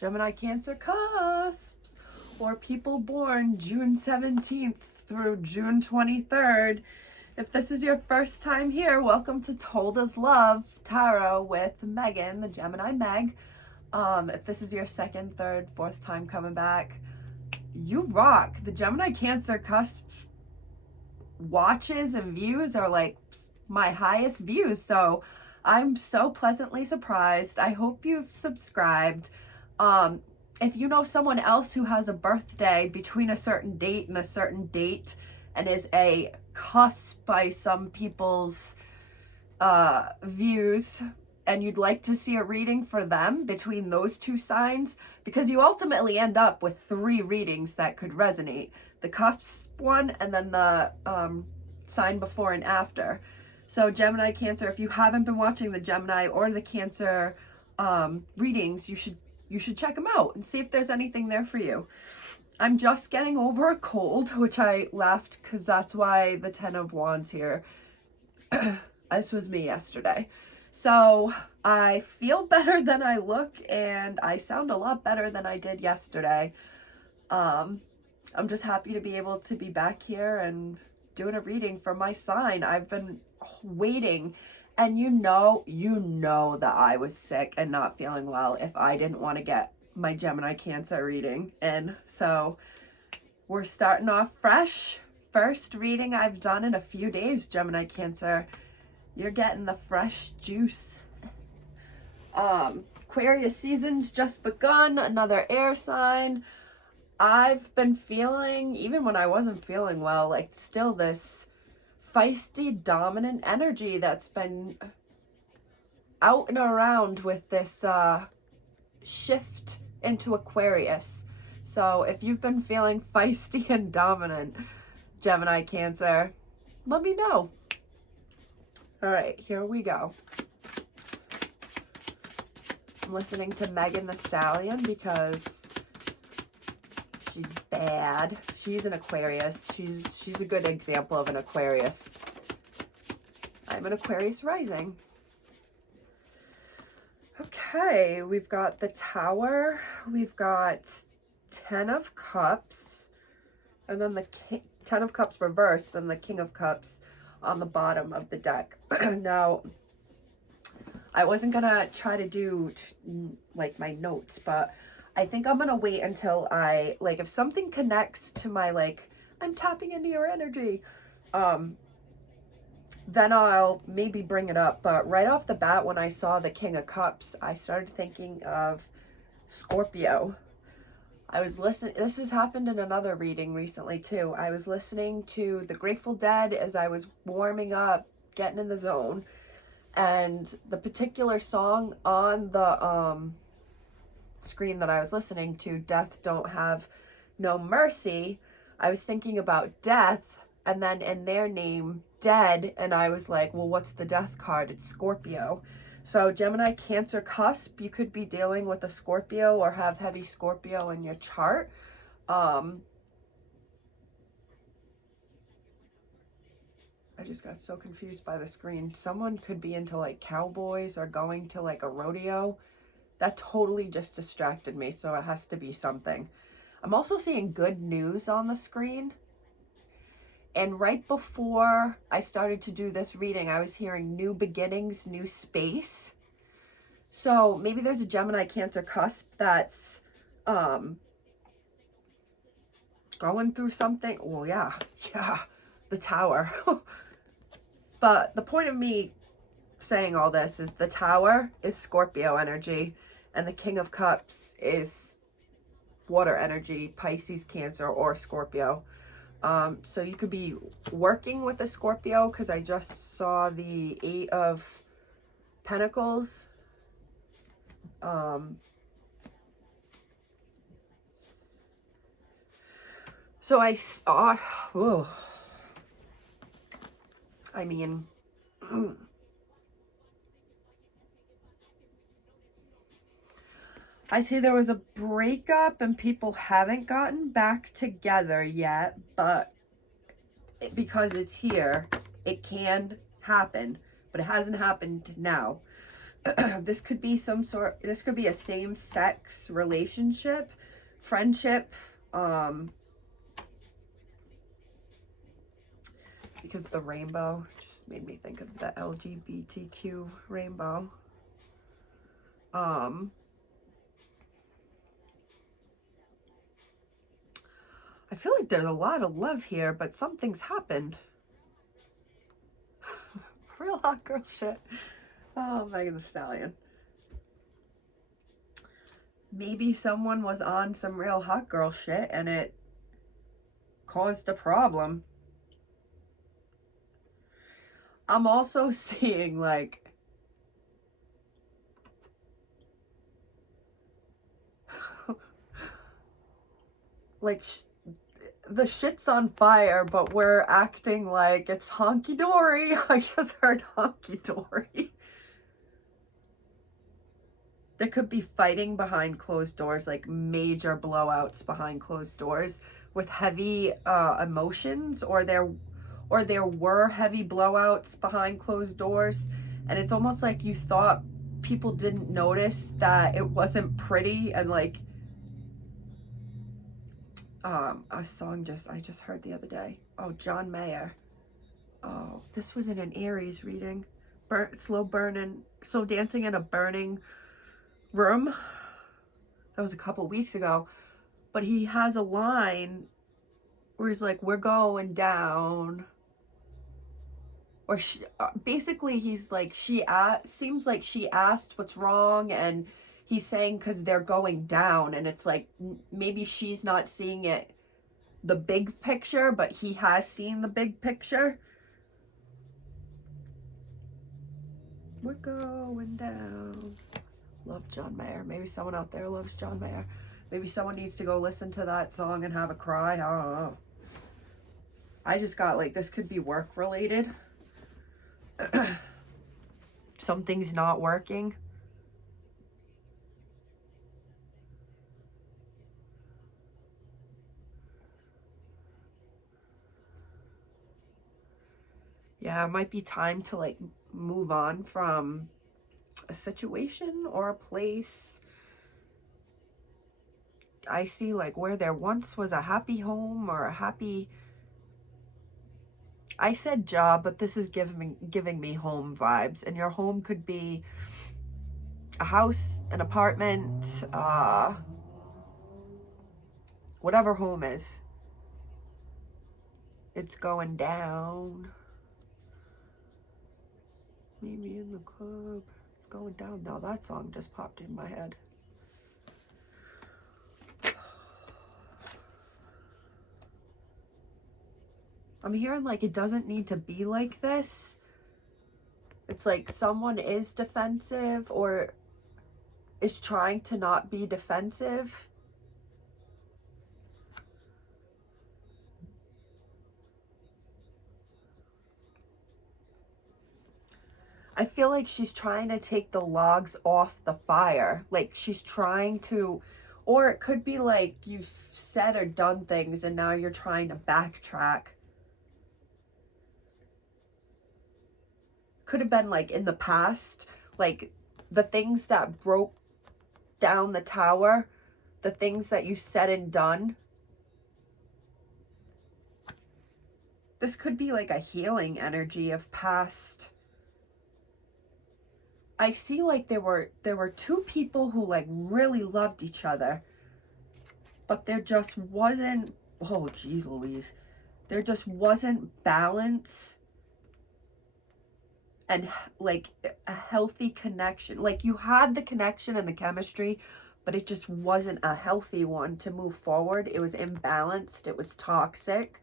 Gemini Cancer Cusps, or people born June 17th through June 23rd. If this is your first time here, welcome to Told As Love Tarot with Megan, the Gemini Meg. If this is your second, third, fourth time coming back, you rock. The Gemini Cancer Cusp watches and views are like my highest views, so I'm so pleasantly surprised. I hope you've subscribed. If you know someone else who has a birthday between a certain date and a certain date and is a cusp by some people's views, and you'd like to see a reading for them between those two signs, because you ultimately end up with 3 readings that could resonate: the cusp one and then the sign before and after. So Gemini Cancer, if you haven't been watching the Gemini or the Cancer readings, you should check them out and see if there's anything there for you. I'm just getting over a cold, which I laughed because that's why the 10 of Wands here. This was me yesterday. So I feel better than I look, and I sound a lot better than I did yesterday. I'm just happy to be able to be back here and doing a reading for my sign. I've been waiting, and you know that I was sick and not feeling well if I didn't want to get my Gemini Cancer reading. And so we're starting off fresh. First reading I've done in a few days, Gemini Cancer. You're getting the fresh juice. Aquarius season's just begun, another air sign. I've been feeling, even when I wasn't feeling well, like still this feisty, dominant energy that's been out and around with this shift into Aquarius. So if you've been feeling feisty and dominant, Gemini Cancer, let me know. All right, here we go. I'm listening to Megan the Stallion because she's bad. She's an Aquarius. She's a good example of an Aquarius. I'm an Aquarius rising. Okay, we've got the Tower. We've got 10 of Cups. And then the 10 of Cups reversed and the King of Cups on the bottom of the deck. Now, I wasn't gonna try to do like my notes, but I think I'm gonna wait until I, like, if something connects to my, like, I'm tapping into your energy, then I'll maybe bring it up. But right off the bat, when I saw the King of Cups, I started thinking of Scorpio. I was listening, this has happened in another reading recently too. I was listening to the Grateful Dead as I was warming up, getting in the zone, and the particular song on the screen that I was listening to, Death Don't Have No Mercy, I was thinking about death, and then in their name, dead, and I was like, well, what's the death card? It's Scorpio. So Gemini Cancer Cusp, you could be dealing with a Scorpio or have heavy Scorpio in your chart. I just got so confused by the screen. Someone could be into like cowboys or going to like a rodeo. That totally just distracted me, so it has to be something. I'm also seeing good news on the screen. And right before I started to do this reading, I was hearing new beginnings, new space. So maybe there's a Gemini Cancer Cusp that's going through something. Well, yeah, the Tower. But the point of me saying all this is the Tower is Scorpio energy, and the King of Cups is water energy, Pisces, Cancer, or Scorpio. So you could be working with a Scorpio, because I just saw the 8 of Pentacles. So I saw, I mean, I see there was a breakup and people haven't gotten back together yet, but because it's here, it can happen, but it hasn't happened now. This could be this could be a same-sex relationship, friendship, because the rainbow just made me think of the LGBTQ rainbow. I feel like there's a lot of love here, but something's happened. Real hot girl shit. Oh, Megan Thee Stallion. Maybe someone was on some real hot girl shit and it caused a problem. I'm also seeing like like the shit's on fire, but we're acting like it's honky-dory. I just heard honky-dory. There could be fighting behind closed doors, like major blowouts behind closed doors with heavy emotions, or there were heavy blowouts behind closed doors, and it's almost like you thought people didn't notice that it wasn't pretty, and like a song I just heard the other day. Oh, John Mayer. Oh, this was in an Aries reading. Slow dancing in a burning room. That was a couple weeks ago. But he has a line where he's like, we're going down. Or basically he's like, seems like she asked what's wrong, and he's saying because they're going down, and it's like maybe she's not seeing it, the big picture, but he has seen the big picture. We're going down. Love John Mayer. Maybe someone out there loves John Mayer. Maybe someone needs to go listen to that song and have a cry. I don't know. I just got like, this could be work related. Something's not working. Yeah, it might be time to like move on from a situation or a place. I see like where there once was a happy home or a happy, I said job, but this is giving me home vibes, and your home could be a house, an apartment, whatever home is. It's going down. Maybe in the club. It's going down. Now that song just popped in my head. I'm hearing like it doesn't need to be like this. It's like someone is defensive or is trying to not be defensive. I feel like she's trying to take the logs off the fire. Like she's trying to, or it could be like you've said or done things and now you're trying to backtrack. Could have been like in the past, like the things that broke down the tower, the things that you said and done. This could be like a healing energy of past. I see like there were two people who like really loved each other, but there just wasn't, oh geez Louise, there just wasn't balance and like a healthy connection. Like you had the connection and the chemistry, but it just wasn't a healthy one to move forward. It was imbalanced. It was toxic.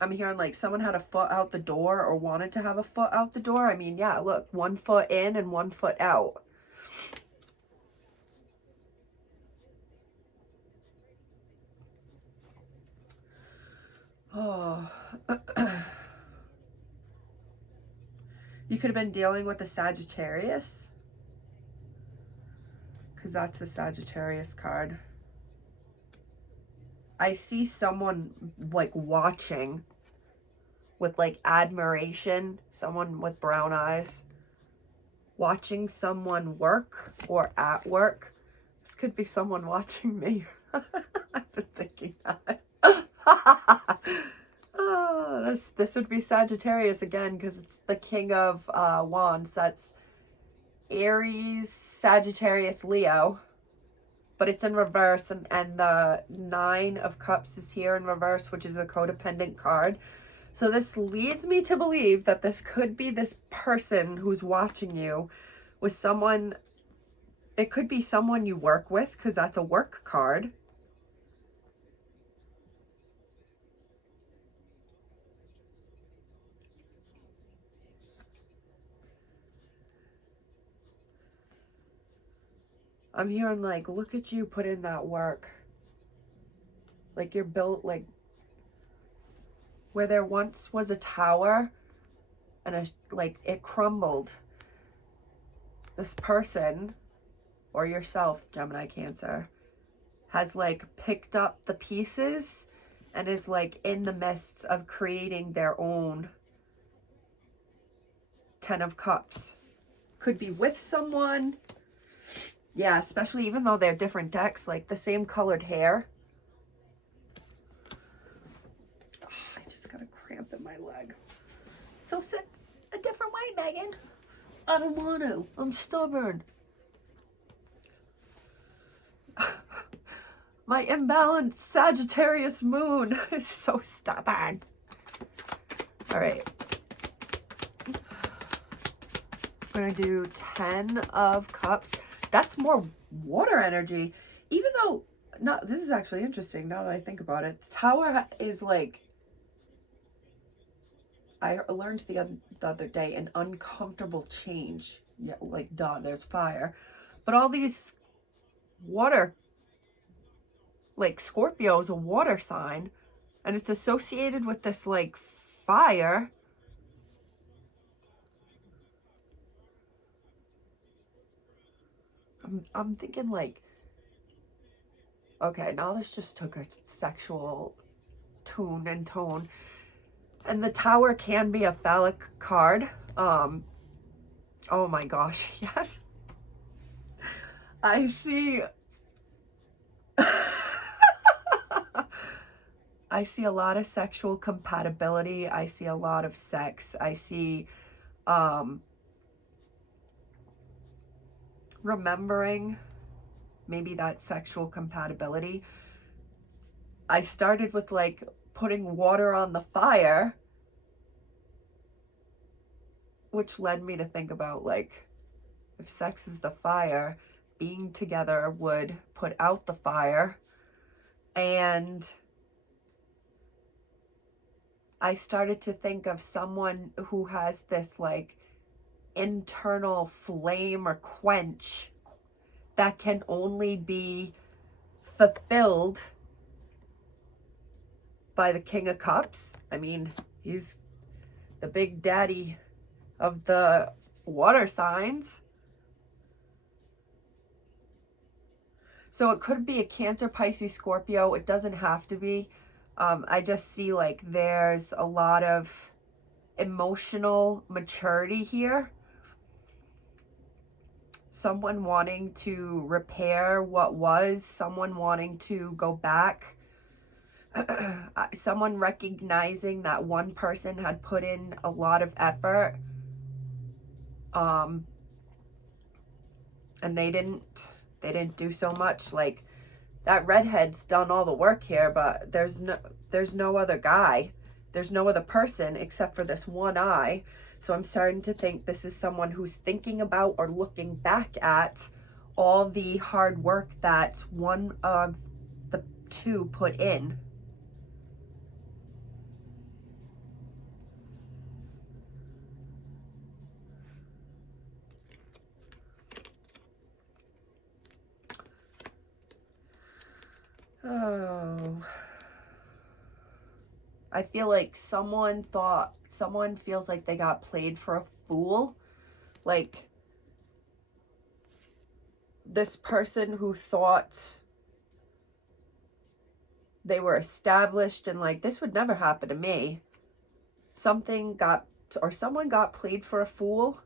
I'm hearing like someone had a foot out the door or wanted to have a foot out the door. I mean, yeah, look, 1 foot in and 1 foot out. Oh. You could have been dealing with a Sagittarius, because that's a Sagittarius card. I see someone like watching with like admiration, someone with brown eyes, watching someone work or at work. This could be someone watching me. I've been thinking that. Oh, this would be Sagittarius again, because it's the King of Wands. That's Aries, Sagittarius, Leo. But it's in reverse, and the Nine of Cups is here in reverse, which is a codependent card. So this leads me to believe that this could be this person who's watching you with someone. It could be someone you work with, because that's a work card. I'm hearing like, look at you put in that work. Like you're built like where there once was a tower and like it crumbled. This person, or yourself, Gemini Cancer, has like picked up the pieces and is like in the midst of creating their own Ten of Cups. Could be with someone. Yeah, especially even though they're different decks, like the same colored hair. Oh, I just got a cramp in my leg. So sit a different way, Megan. I don't want to. I'm stubborn. My imbalanced Sagittarius moon is so stubborn. All right. We're going to do 10 of Cups. That's more water energy. Even though, this is actually interesting now that I think about it. The Tower is like, I learned the other day, an uncomfortable change. Yeah, like, duh, there's fire. But all these water, like Scorpio is a water sign, and it's associated with this like fire. I'm thinking like, okay, now this just took a sexual tune and tone. And the Tower can be a phallic card. Oh my gosh, yes. I see. I see a lot of sexual compatibility. I see a lot of sex. I see remembering maybe that sexual compatibility. I started with like putting water on the fire, which led me to think about like, if sex is the fire, being together would put out the fire. And I started to think of someone who has this like internal flame or quench that can only be fulfilled by the King of Cups. I mean, he's the big daddy of the water signs. So it could be a Cancer, Pisces, Scorpio. It doesn't have to be. I just see like there's a lot of emotional maturity here. Someone wanting to repair what was, someone wanting to go back, someone recognizing that one person had put in a lot of effort, and they didn't do so much. Like, that redhead's done all the work here, but there's no other guy. There's no other person except for this one eye. So I'm starting to think this is someone who's thinking about or looking back at all the hard work that one of the two put in. Oh, I feel like someone feels like they got played for a fool. Like, this person who thought they were established and like, this would never happen to me. Something got, or someone got played for a fool,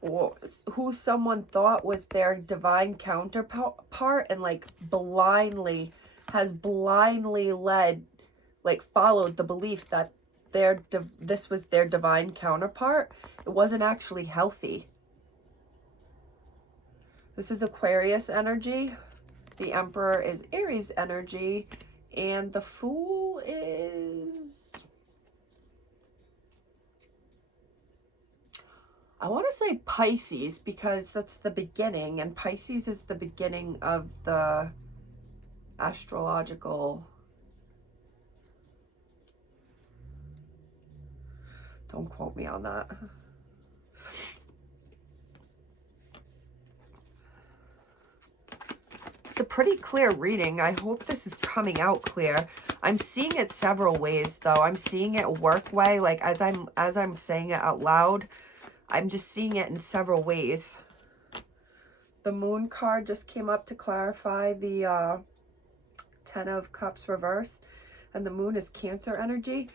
or who someone thought was their divine counterpart, and like has blindly led, like followed the belief that this was their divine counterpart. It wasn't actually healthy. This is Aquarius energy. The Emperor is Aries energy. And the Fool is, I want to say Pisces, because that's the beginning. And Pisces is the beginning of the astrological. Don't quote me on that. It's a pretty clear reading. I hope this is coming out clear. I'm seeing it several ways though. I'm seeing it work way, like as I'm saying it out loud, I'm just seeing it in several ways. The Moon card just came up to clarify the 10 of Cups reversed, and the Moon is Cancer energy.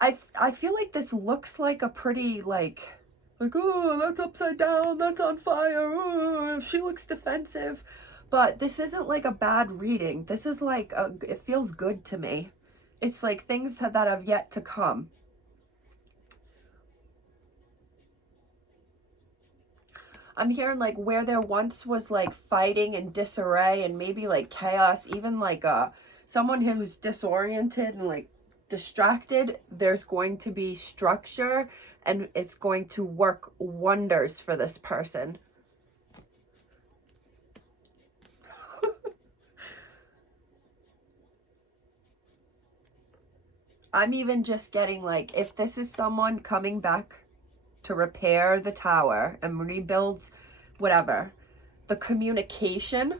I feel like this looks like a pretty like, oh, that's upside down, that's on fire, oh, she looks defensive. But this isn't like a bad reading. This is like, it feels good to me. It's like things that have yet to come. I'm hearing like where there once was like fighting and disarray and maybe like chaos, even like someone who's disoriented and like distracted, there's going to be structure and it's going to work wonders for this person. I'm even just getting like, if this is someone coming back to repair the tower and rebuilds whatever, the communication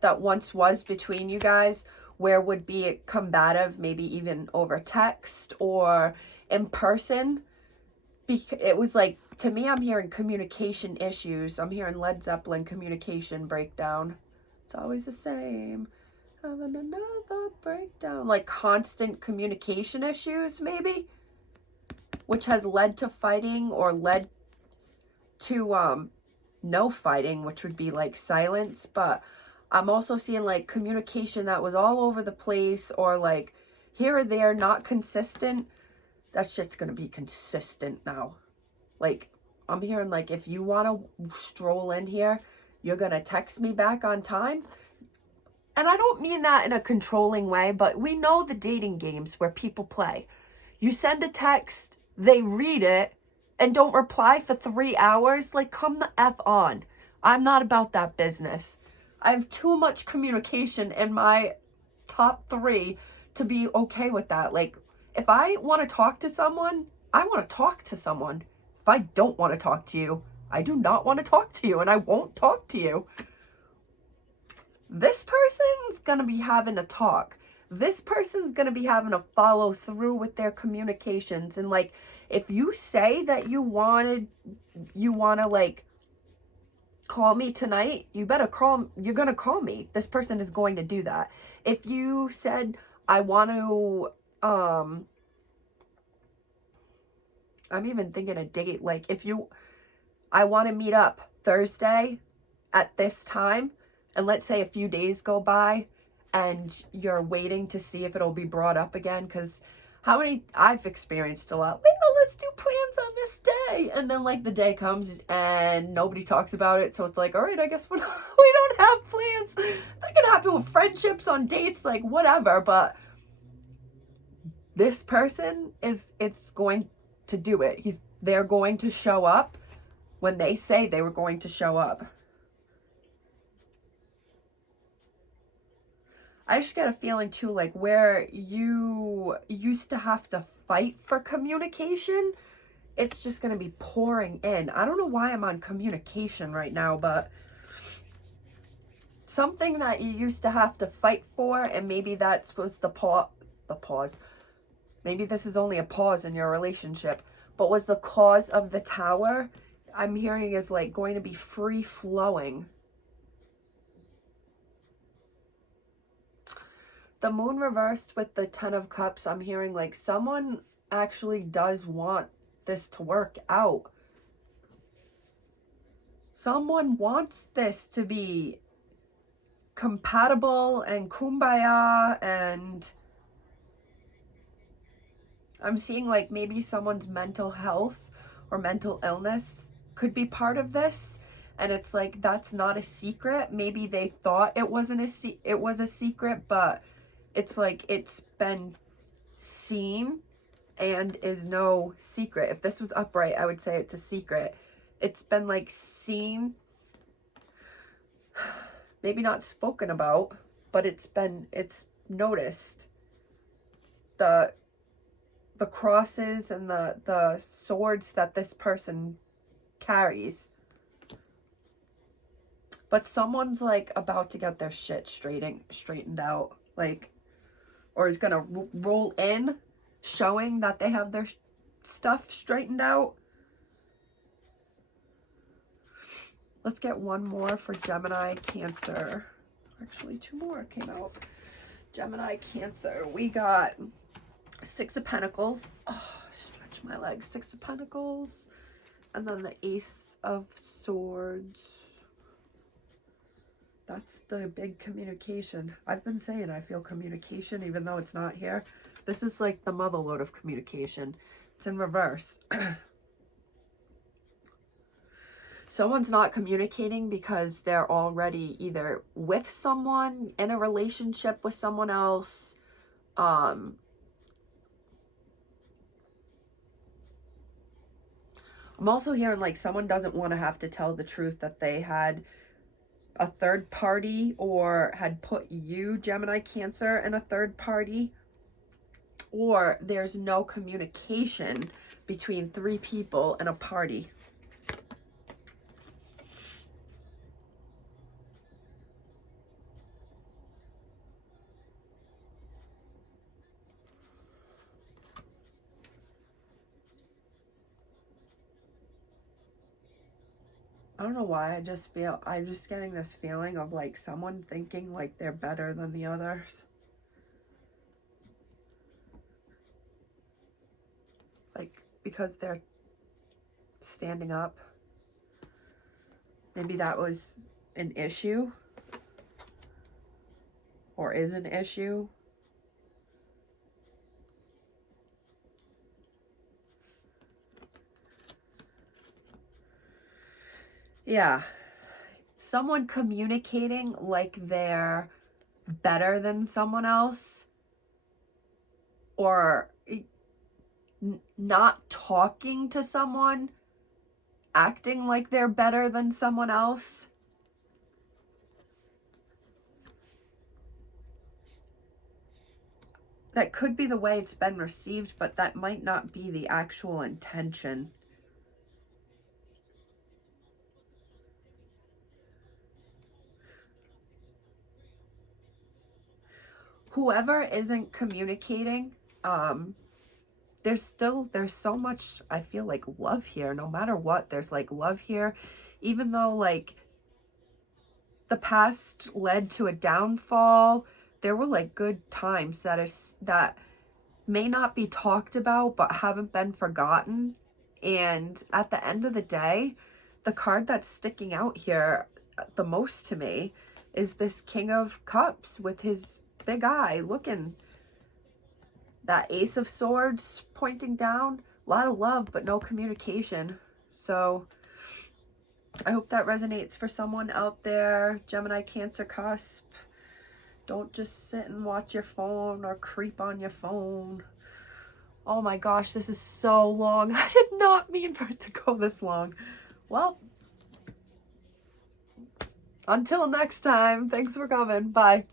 that once was between you guys, where would be combative, maybe even over text or in person, it was like, to me, I'm hearing communication issues. I'm hearing Led Zeppelin communication breakdown. It's always the same. Having another breakdown. Like constant communication issues, maybe, which has led to fighting or led to no fighting, which would be like silence. But I'm also seeing like communication that was all over the place or like here or there, not consistent. That shit's gonna be consistent now. Like, I'm hearing like, if you want to stroll in here, you're gonna text me back on time. And I don't mean that in a controlling way, but we know the dating games where people play. You send a text, they read it, and don't reply for 3 hours. Like, come the F on. I'm not about that business. I have too much communication in my top 3 to be okay with that. Like, if I want to talk to someone, I want to talk to someone. If I don't want to talk to you, I do not want to talk to you, and I won't talk to you. This person's going to be having a talk. This person's going to be having a follow through with their communications. And like, if you say that you want to like call me tonight, you better you're going to call me. This person is going to do that. If you said, I want to, I'm even thinking a date. Like I want to meet up Thursday at this time. And let's say a few days go by and you're waiting to see if it'll be brought up again. Because I've experienced a lot. Like, oh, let's do plans on this day. And then like the day comes and nobody talks about it. So it's like, all right, I guess we don't have plans. That can happen with friendships, on dates, like whatever. But this person it's going to do it. They're going to show up when they say they were going to show up. I just get a feeling too, like where you used to have to fight for communication, it's just going to be pouring in. I don't know why I'm on communication right now, but something that you used to have to fight for, and maybe that's was the pause. Maybe this is only a pause in your relationship, but was the cause of the tower, I'm hearing is like going to be free flowing. The moon reversed with the 10 of cups, I'm hearing like someone actually does want this to work out. Someone wants this to be compatible and kumbaya, and I'm seeing like maybe someone's mental health or mental illness could be part of this, and it's like that's not a secret. Maybe they thought it wasn't it was a secret, but it's like it's been seen and is no secret. If this was upright, I would say it's a secret. It's been like seen, maybe not spoken about, but it's noticed. The crosses and the swords that this person carries. But someone's like about to get their shit straightened out, like, or is gonna roll in showing that they have their stuff straightened out. Let's get one more for Gemini, Cancer. Actually, two more came out. Gemini, Cancer. We got Six of Pentacles. Oh, stretch my legs. Six of Pentacles. And then the Ace of Swords. That's the big communication. I've been saying I feel communication even though it's not here. This is like the mother lode of communication. It's in reverse. Someone's not communicating because they're already either with someone, in a relationship with someone else. I'm also hearing like someone doesn't want to have to tell the truth that they had a third party or had put you, Gemini, Cancer, in a third party, or there's no communication between three people in a party. I don't know why, I'm just getting this feeling of like someone thinking like they're better than the others. Like, because they're standing up. Maybe that was an issue. Or is an issue. Yeah. Someone communicating like they're better than someone else. Or not talking to someone, acting like they're better than someone else. That could be the way it's been received, but that might not be the actual intention. Whoever isn't communicating, there's so much, I feel like, love here. No matter what, there's like love here. Even though like the past led to a downfall, there were like good times that may not be talked about but haven't been forgotten. And at the end of the day, the card that's sticking out here the most to me is this King of Cups with his big eye looking. That Ace of Swords pointing down. A lot of love, but no communication. So I hope that resonates for someone out there. Gemini, Cancer, Cusp. Don't just sit and watch your phone or creep on your phone. Oh my gosh, this is so long. I did not mean for it to go this long. Well, until next time, thanks for coming. Bye.